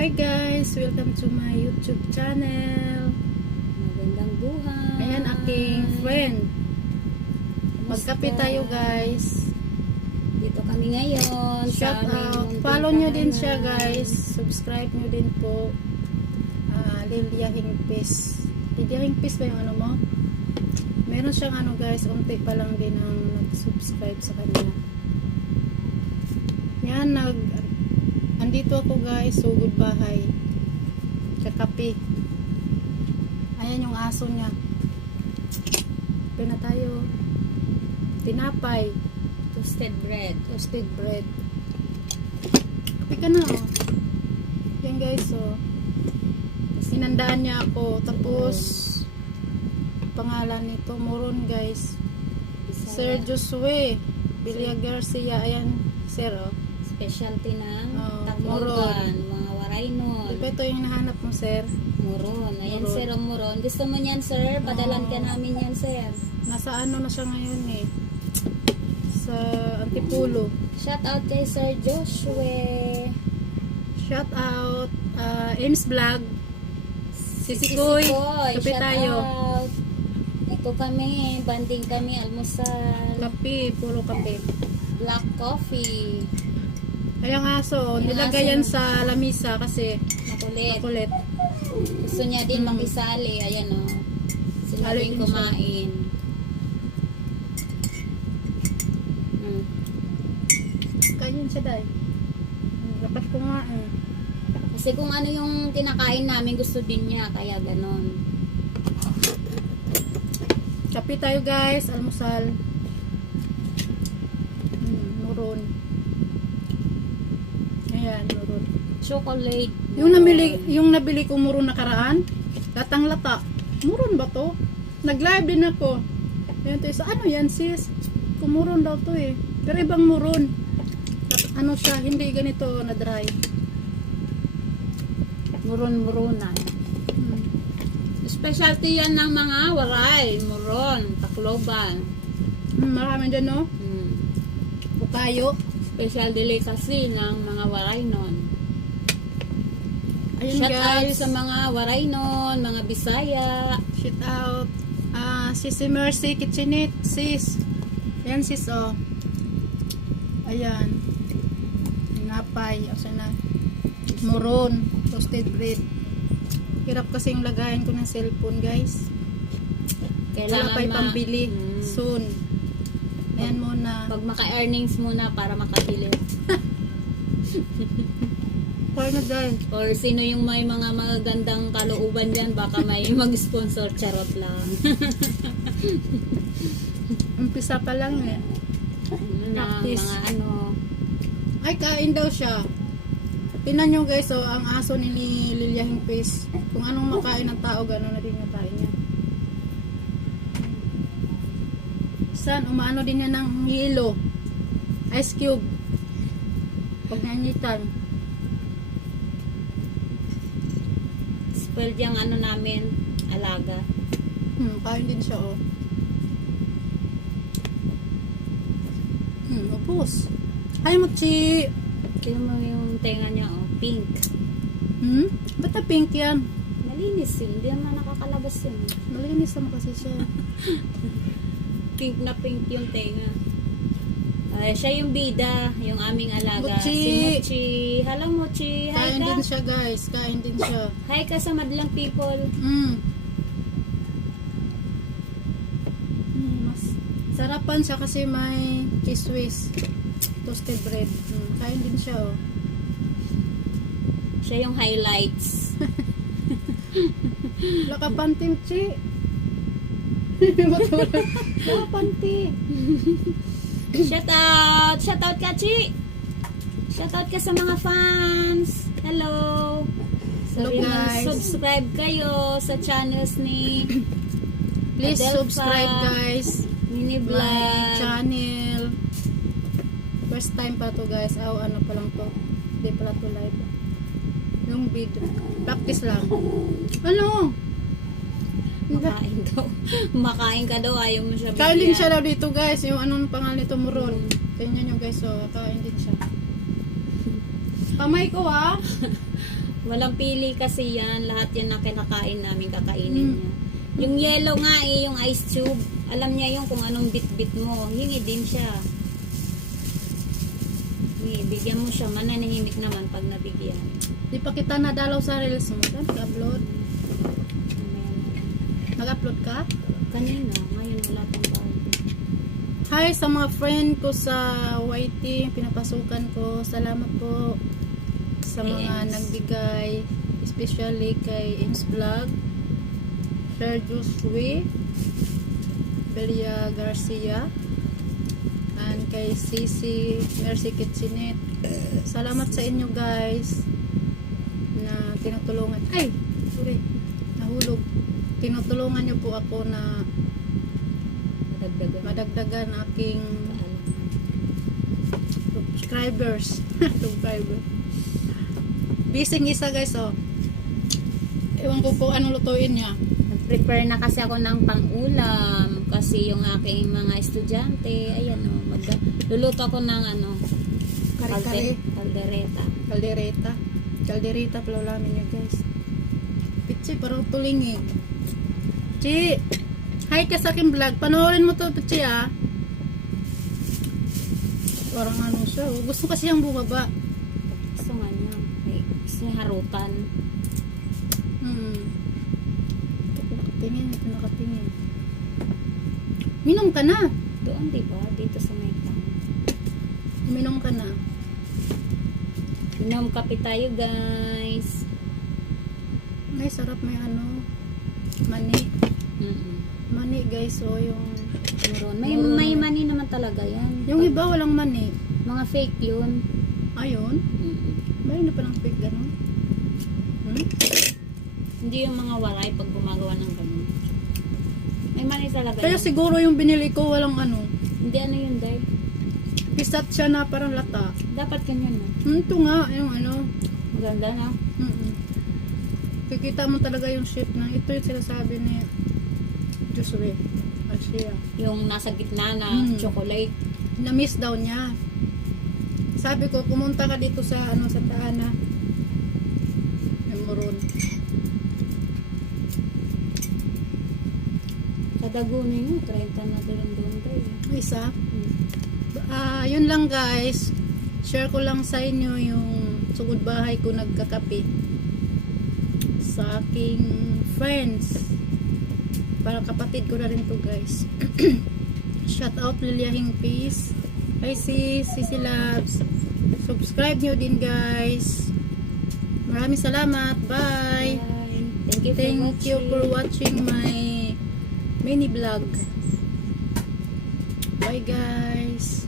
Hi guys! Welcome to my YouTube channel. Magandang buhay. Ayan aking friend. Magkape tayo guys. Dito kami ngayon. Shout out. Follow nyo din siya guys. Subscribe nyo din po. Ah, Lilia Hingpis. Lilia Hingpis ba yung ano mo? Meron siyang ano guys, unti pa lang din ang nag-subscribe sa kanya. Yan, nag... Andito ako guys, sugod bahay. Kakape. Ayan yung aso niya. Kape na tayo. Tinapay. Toasted bread. Toasted bread. Kape ka na oh. Yan guys oh. Sinandaan niya ako. Tapos, pangalan nito, Moron guys. Sir Josue. Bilia Garcia. Ayan, sir oh. Specialty ng Oh, Tacloban. Mga waraynon. Di ba ito yung hinahanap mo, sir? Muron. Ayan Muron. sir ang muron. Gusto mo niyan sir? Padalan ka Oh. namin yan sir. Nasa ano na siya ngayon eh. Sa Antipulo. Shout out kay Sir Joshua. Shout out. Uh, Ames Vlog. Sisikoy. Kape shout tayo. out. Ito kami, banding kami, almusal, Kape. Puro kape. black coffee, Ayang aso, oh, nilagay yan sa lamisa kasi makulit. makulit. Gusto niya din makisali. Ayan o. Sila din din siya. kumain. Mm. Kainin siya dahil. Dapat eh. Kasi kung ano yung kinakain namin, gusto din niya. Kaya ganon. Kape tayo guys, almusal. Mm, nuron. Ayan, nuron. Chocolate. Yung nabili, yung nabili ko muron nakaraan, latang lata. Muron ba to? Nag-live din ako. Ayun to isa, ano yan sis? Kumuron daw to eh. Pero ibang muron. Lat- Ano siya, hindi ganito na dry. Muron-muronan. Hmm. Specialty yan ng mga waray. Muron. Tacloban. Hmm, marami dyan no? Mm. Bukayo. Special delicacy ng mga waray nun. Ayun Shout out guys. sa mga waray nun, mga Bisaya. Shout out. Ah, sis si Mercy Kitchenette, sis. Ayan sis oh. Ayan. Napay, asa na. Moron, toasted bread. Hirap kasi yung lagayan ko ng cellphone, guys. Wala Kailangan pa ma- pambili Mm. soon. Ayan muna. Pag maka-earnings muna para makabili. Kaya na dahil. Or sino yung may mga magagandang kalooban dyan, baka may mag-sponsor, charot lang. Umpisa pa lang eh. na Practice. mga ano, Ay, kain daw siya. Tinan nyo guys, oh, ang aso ni Lilia Hingpis. Kung anong makain ng tao, gano'n na din yung kain niya. San, umaano din niya ng yelo. Ice cube. Pag nanyitan. spoiled yung ano namin, alaga. Hmm, kain din siya, oh. Hmm, ubos. Ay, mochi. Tingnan mo yung tenga niya, oh, pink. Hmm? Ba't na pink yan? Malinis yun, hindi naman nakakalabas yun. Malinis naman kasi siya. Pink na pink yung tenga. Ay, siya yung bida, yung aming alaga. Mochi. Si Mochi. Hello, Mochi. Hi Kain ka. din siya, guys. Kain din siya. Hi ka sa madlang people. Mm. Mm, mas sarapan siya kasi may kiswis. Toasted bread. Mm, kain din siya, oh. Siya yung highlights. Lakapantim, chi. Matulog. Lakapanti. Shout out! Shout out ka, Chi! Shout out ka sa mga fans! Hello! Hello, guys. subscribe kayo sa channels ni Please Adelfa. subscribe, guys. Mini My Vlog. channel. First time pa to, guys. Aw, ano pa lang to. Hindi pala to live. Yung video. Practice lang. Ano? Makain daw. Makain ka daw, ayaw mo siya Kain din siya daw dito guys. Yung anong pangalan nito Muron. Tingnan nyo guys. So, kain din siya. Pamay ko ah. Walang pili kasi yan. Lahat yan na kinakain namin, kakainin Mm. niya. Yung yellow nga eh, yung ice tube. Alam niya yung kung anong bit-bit mo. Hingi din siya. Hingi, bigyan mo siya. Mananahimik naman pag nabigyan. Di pa kita nadalaw sa reels mo. Saan nag-upload? Nag-upload ka? Kanina, ngayon wala pang bago. Hi sa mga friend ko sa YT, pinapasukan ko. Salamat po sa mga Ems. nagbigay, especially kay Ins Vlog, Sergio Sui, Belia Garcia, and kay Cici Mercy Kitchenet. Salamat sa inyo guys na tinutulungan. Ay! Sorry. Nahulog. Tinutulungan niyo po ako na Madagdagan. madagdagan aking subscribers. Subscriber. Bising isa guys oh. Ewan ko kung anong lutuin niya. Nag-prepare na kasi ako ng pang-ulam kasi yung aking mga estudyante, ayan o, mag luluto ako ng ano, Kare-kare. kalde- kaldereta. Kaldereta. Kaldereta pala ulamin niyo guys. Pichi, parang tulingi. Chi! Hi ka sa aking vlog. Panoorin mo to, Pichi ah. Parang ano siya. oh. Gusto kasi siyang bumaba. Gusto nga niya. Eh, gusto niya harutan. Hmm. Ito nakatingin, ito nakatingin. Minom ka na. Doon, di ba? Dito sa may town. Minom ka na. Inom kape tayo, guys. Ay, sarap may ano. Mani. Mm-mm. Mani guys, oh yung... Meron. May, Meron. may money naman talaga yan. Yung iba walang mani. Mga fake yun. Ayun. Mm-mm. Mayroon na palang fake ganun. Hmm? Hindi yung mga waray pag gumagawa ng ganun. May money talaga Kaya yan. siguro yung binili ko walang ano. Hindi ano yun, Day. Pisat siya na parang lata. Dapat ganyan, no? Hmm, ito nga, yung ano. Maganda, no? Mm Kikita mo talaga yung shit na ito yung sinasabi ni Josué. Asya. Yung nasa gitna na Mm. chocolate. Na-miss daw niya. Sabi ko, pumunta ka dito sa ano Santa Ana. Yung Moron. Sa Daguna yun, 30 na doon doon, Day. Isa. Mm. Ah, yun lang guys. Share ko lang sa inyo yung sugod bahay ko nagkakape sa aking friends. Para kapatid ko na rin to guys. Shout out Liliahing Peace. Hi sis, Sisi Labs. Subscribe nyo din guys. Maraming salamat. Bye. Bye. Thank you for Thank watching. you for watching my mini vlog. Bye guys.